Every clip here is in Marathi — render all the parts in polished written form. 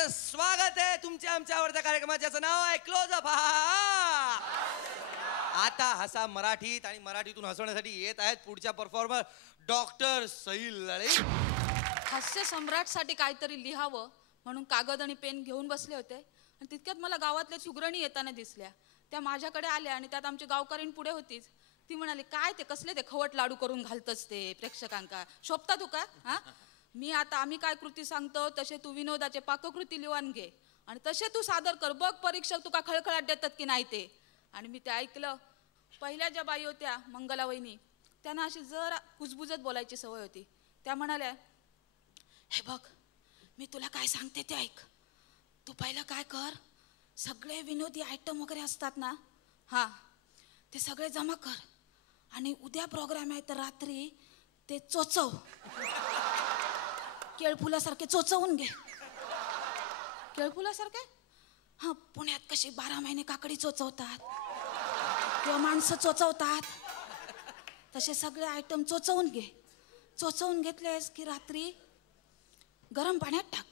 सगळ्यांचं स्वागत आहे तुमच्या आमच्या आवडत्या कार्यक्रमात, ज्याचं नाव आहे क्लोजअप. आता हसा मराठीत, आणि मराठीतून हसवण्यासाठी येत आहेत पुढच्या परफॉर्मर डॉक्टर सई लळीत. हास्य सम्राटसाठी काहीतरी लिहावं म्हणून कागद आणि पेन घेऊन बसले होते, आणि तितक्यात मला गावातल्या सुगरणी येताना दिसल्या. त्या माझ्याकडे आल्या आणि त्यात आमची गावकरीण पुढे होतीच. ती म्हणाली, काय ते कसले ते खवट लाडू करून घालतच ते प्रेक्षकांका, शोभता तू का? हा, मी आता आम्ही काय कृती सांगतो तसे तू विनोदाचे पाककृती लिहून घे आणि तसे तू सादर कर, बघ परीक्षक तुका खळखळाट देतात की नाही ते. आणि मी ते ऐकलं. पहिल्या ज्या बाई होत्या मंगला वहिनी, त्यांना अशी जरा कुजबुजत बोलायची सवय होती. त्या म्हणाल्या, हे बघ मी तुला काय सांगते ते ऐक. तू पहिलं काय कर, सगळे विनोदी आयटम वगैरे असतात ना, हा ते सगळे जमा कर, आणि उद्या प्रोग्राम आहे तर रात्री ते चोचव, केळफुलासारखे चोचवून घे. केळफुलासारखे? हा, पुण्यात कशी 12 महिने काकडी चोचवतात किंवा माणसं चोचवतात, तसे सगळे आयटम चोचवून घे. चोचवून घेतलेस की रात्री गरम पाण्यात टाक,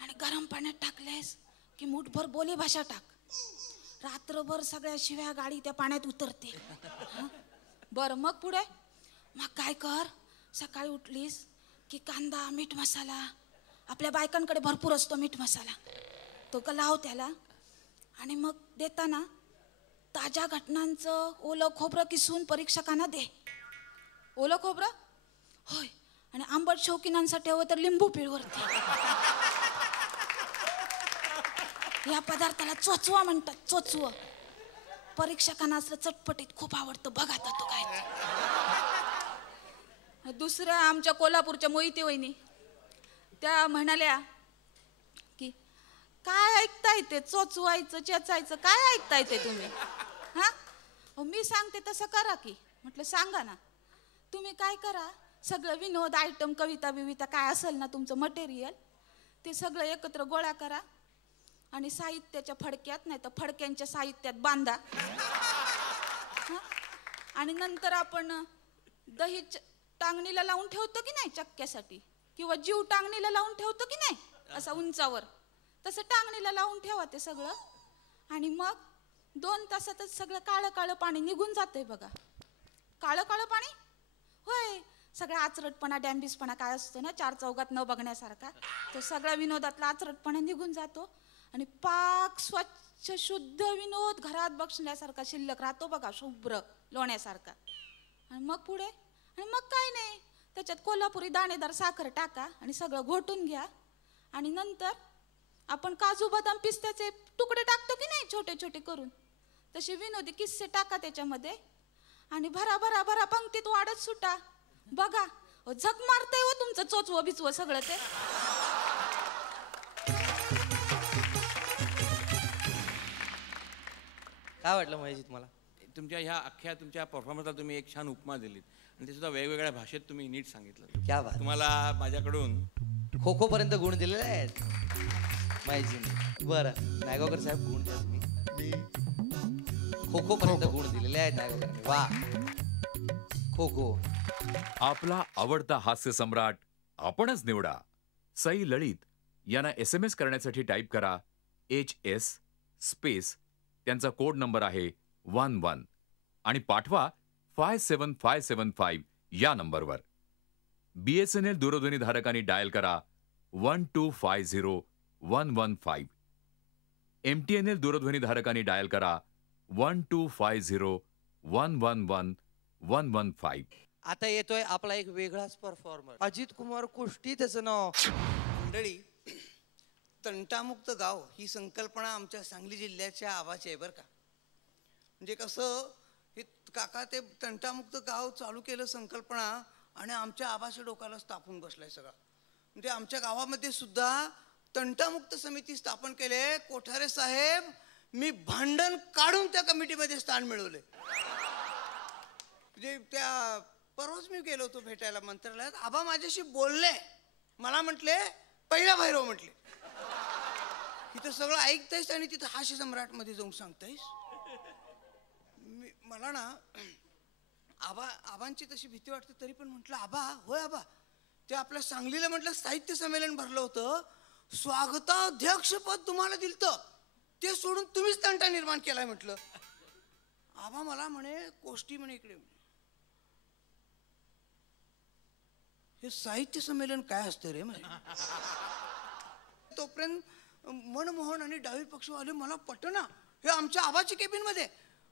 आणि गरम पाण्यात टाकलेस की मुठभर बोली भाषा टाक. रात्रभर सगळ्या शिव्या गाडी त्या पाण्यात उतरते. बरं, मग पुढे मग काय कर, सकाळी उठलीस की कांदा मीठ मसाला, आपल्या बायकांकडे भरपूर असतो मीठ मसाला, तो का लाव त्याला. आणि मग देताना ताज्या घटनांचं ओलं खोबरं किसून परीक्षकांना दे. ओलं खोबरं? होय. आणि आंबट शौकीनांसाठी हवं तर लिंबू पिळवरती. या पदार्थाला चोचवा म्हणतात, चोचव. परीक्षकांना असलं चटपटीत खूप आवडतं, बघ आता तो काय. दुसऱ्या आमच्या कोल्हापूरच्या मोहिते वहिनी, त्या म्हणाल्या की काय ऐकताय ते चोचवायचं चेचायचं, काय ऐकताय ते तुम्ही? हा, मी सांगते तसं करा की. म्हटलं सांगा ना. तुम्ही काय करा, सगळं विनोद आयटम कविता बिविता काय असेल ना तुमचं मटेरियल, ते सगळं एकत्र गोळा करा आणि साहित्याच्या फडक्यात नाही तर फडक्यांच्या साहित्यात बांधा. आणि नंतर आपण दही टांगणीला लावून ठेवतो की नाही चक्क्यासाठी, किंवा जीव टांगणीला लावून ठेवतो की नाही असं उंचावर, तसं टांगणीला लावून ठेवा ते सगळं. आणि मग 2 तासातच सगळं काळं काळं पाणी निघून जातंय बघा. काळं काळं पाणी? होय. सगळा आचरटपणा डॅम्बिसपणा काय असतो ना 4 चौघात न बघण्यासारखा, तो सगळा विनोदातला आचरटपणा निघून जातो, आणि पाक स्वच्छ शुद्ध विनोद घरात बसण्यासारखा शिल्लक राहतो बघा, शुभ्र लोण्यासारखा. आणि मग पुढे, आणि मग काय नाही, त्याच्यात कोल्हापुरी दाणेदार साखर टाका आणि सगळं घोटून घ्या. आणि नंतर आपण काजू बदाम पिस्त्याचे तुकडे टाकतो की नाही छोटे छोटे करून, तसे विनोदी किस्से टाका त्याच्यामध्ये, आणि भरा भरा भरा पंक्तीत वाढत सुटा. बघा झक मारतंय हो तुमचं चोचवं बिचवं सगळं ते. काय वाटलं महेश तुम्हाला? तुमच्या ह्या अख्ख्या तुमच्या परफॉर्मन्सला तुम्ही एक छान उपमा दिलीत, आणि ते सुद्धा वेगवेगळ्या भाषेत तुम्ही नीट सांगितलं. क्या बात. तुम्हाला माझ्याकडून खो खो पर्यंत गुण दिलेले आहेत महेशजीने. बरं नायगावकर साहेब, गुण द्या तुम्ही. खो खो पर्यंत गुण दिलेले आहेत नायगावकरांनी. वा. खो खो आपला आवडता हास्य सम्राट आपणच निवडा. सई लळीत यांना SMS करण्यासाठी टाईप करा HS स्पेस, त्यांचा कोड नंबर आहे 11, आणि पाठवा 57575 या नंबरवर. BSNL दूरध्वनी धारकांनी डायल करा 1250115. MTNL दूरध्वनी धारकांनी डायल करा 12501111115. आता येतोय आपला एक वेगळाच परफॉर्मर, अजित कुमार कुष्टी त्याचं नाव. मंडळी, तंटामुक्त गाव ही संकल्पना आमच्या सांगली जिल्ह्याच्या आवाची आहे बरं का. म्हणजे कसं हे काका ते तंटामुक्त गाव चालू केलं संकल्पना, आणि आमच्या आवाच्या डोक्याला स्थापून बसलाय सगळा. म्हणजे आमच्या गावामध्ये सुद्धा तंटामुक्त समिती स्थापन केले. कोठारे साहेब, मी भांडण काढून त्या कमिटीमध्ये स्थान मिळवले. म्हणजे त्या परवाच मी गेलो होतो भेटायला मंत्रालयात, आबा माझ्याशी बोलले, मला म्हटले पहिला भैरव म्हटले, तिथं सगळं ऐकतायस आणि तिथं हास्य सम्राट मध्ये जाऊन सांगतायस. मला ना आबांची तशी भीती वाटते, तरी पण म्हटलं आबा, होय आबा, ते आपल्या सांगलीला म्हटलं साहित्य संमेलन भरलं होतं, स्वागताध्यक्षपद तुम्हाला दिलतं ते सोडून तुम्हीच तंटा निर्माण केलाय म्हटलं. आबा मला म्हणे कोष्टी म्हणे इकडे. हे साहित्य संमेलन काय असतं रे म्हणे. तोपर्यंत मनमोहन आणि डावी पक्षवाले मला पटना हे आमच्या आबाच्या केबिन मध्ये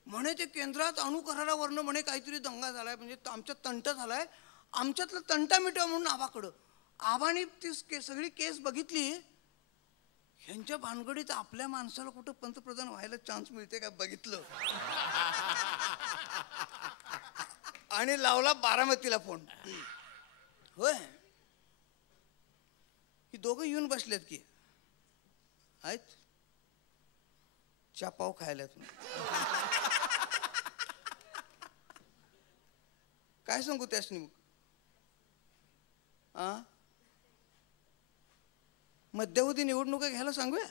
म्हणे ते केंद्रात अणुकरारावरनं म्हणे काहीतरी दंगा झालाय म्हणजे आमच्यात तंटा झालाय आमच्यातला तंटा मिटवा म्हणून आबाकडं. आबाने ती सगळी केस बघितली. ह्यांच्या भानगडीत आपल्या माणसाला कुठं पंतप्रधान व्हायला चान्स मिळते का बघितलं आणि लावला बारामतीला फोन. होय ही दोघं येऊन बसलेत की आहेत चा पाव खायला तुम्ही. काय सांगू त्यासनी मग मध्यावधी निवडणुका घ्यायला सांगूया.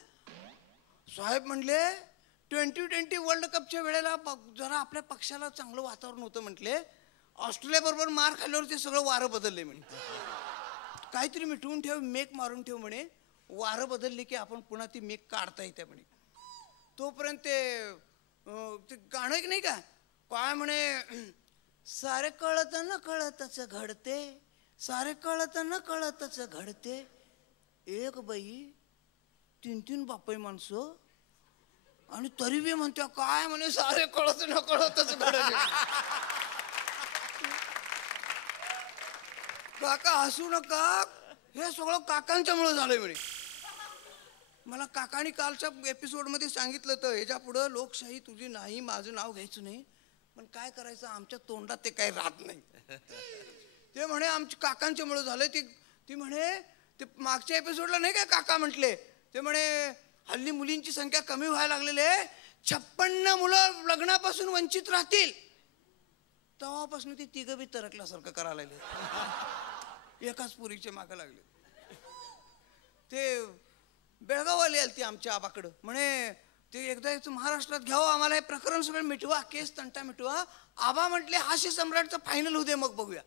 साहेब म्हणले 2020 वर्ल्ड कपच्या वेळेला जरा आपल्या पक्षाला चांगलं वातावरण होतं म्हटले. ऑस्ट्रेलिया बरोबर मार खाल्ल्यावर ते सगळं वारं बदलले म्हणे. काहीतरी मिटवून ठेव मेक मारून ठेव म्हणे. वारं बदलले की आपण पुन्हा ती मेक काढता येते म्हणे. तोपर्यंत ते गाणं एक नाही का काय म्हणे सारे कळत न कळतच घडते सारे कळत न कळतच घडते एक बाई 3 बापाई माणसं आणि तरी बी म्हणत्या काय म्हणे सारे कळत न कळतच घडते. काका हसू नका हे सगळं काकांच्यामुळे झालंय म्हणे. मला काकाने कालच्या एपिसोडमध्ये सांगितलं तर ह्याच्या पुढं लोकशाही तुझी नाही माझं नाव घ्यायचं नाही पण काय करायचं आमच्या तोंडात ते काही राहत नाही. ते म्हणे आमच्या काकांच्यामुळे झालंय. ती म्हणे ते मागच्या एपिसोडला नाही काय काका म्हटले ते म्हणे हल्ली मुलींची संख्या कमी व्हायला लागलेली आहे 56 मुलं लग्नापासून वंचित राहतील. तेव्हापासून ती तिघं बी तरकल्यासारखं करायला लागले एकाच पुरीचे मागं लागले. ते बेळगाववाले आले ती आमच्या आबाकडं म्हणे ते एकदा याचं महाराष्ट्रात घ्यावं आम्हाला हे प्रकरण सगळं मिटवा केस तंटा मिटवा. आबा म्हटले हास्य सम्राटचं फायनल होऊ दे मग बघूया.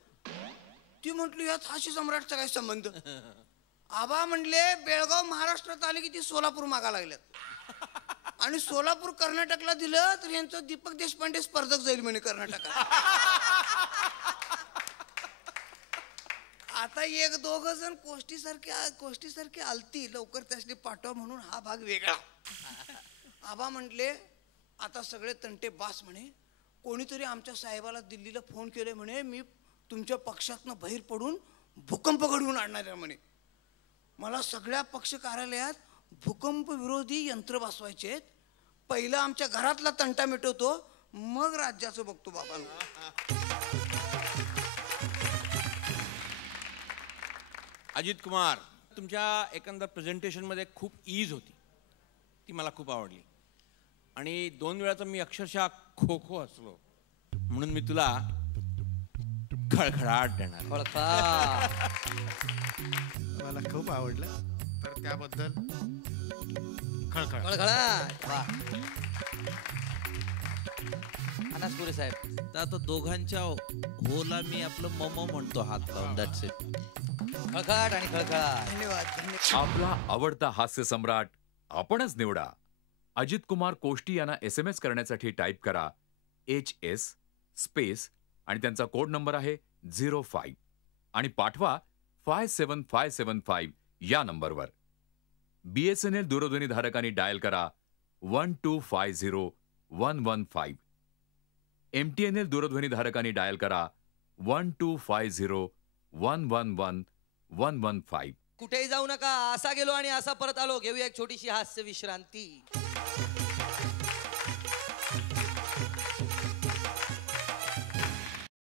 ती म्हटली यात हास्य सम्राटचा काय संबंध. आबा म्हणले बेळगाव महाराष्ट्रात आले की ती सोलापूर मागा लागल्यात आणि सोलापूर कर्नाटकला दिलं तर यांचं दीपक देशपांडे स्पर्धक जाईल म्हणे कर्नाटकात. आता एक दोघ जण कोष्टीसारखी आलती लवकर त्यासली पाठवा म्हणून हा भाग वेगळा. आबा म्हटले आता सगळे तंटे बास म्हणे. कोणीतरी आमच्या साहेबाला दिल्लीला फोन केले म्हणे मी तुमच्या पक्षातनं बाहेर पडून भूकंप घडवून आणणार आहे म्हणे. मला सगळ्या पक्ष कार्यालयात भूकंप विरोधी यंत्र बसवायचे आहेत. पहिलं आमच्या घरातला तंटा मिटवतो मग राज्याचं बघतो बाबांना. अजित कुमार तुमच्या एकंदर प्रेझेंटेशनमध्ये खूप ईज होती ती मला खूप आवडली आणि 2 वेळा तर मी अक्षरशः खो खो हसलो म्हणून मी तुला खळखळाट देणार. मला खूप आवडलं तर त्याबद्दल खळखळ. खळखळाट वा. अनासपुरे साहेब तर आता दोघांच्या होला मी आपलं मम म्हणतो हात लावून दॅट्स इट. खळखळाट आणि खळखळाट. धन्यवाद. आपला आवडता हास्य सम्राट आपणच निवडा. अजित कुमार कोष्टी यांना SMS करण्यासाठी टाईप करा HS स्पेस आणि त्यांचा कोड नंबर आहे 05 आणि पाठवा 57575 या नंबरवर. BSNL दूरध्वनी धारकांनी डायल करा 1250115. MTNL दूरध्वनी धारकांनी डायल करा 12501111115. कुठेही जाऊ नका. असा गेलो आणि असा परत आलो. घेऊया एक छोटीशी हास्य विश्रांती.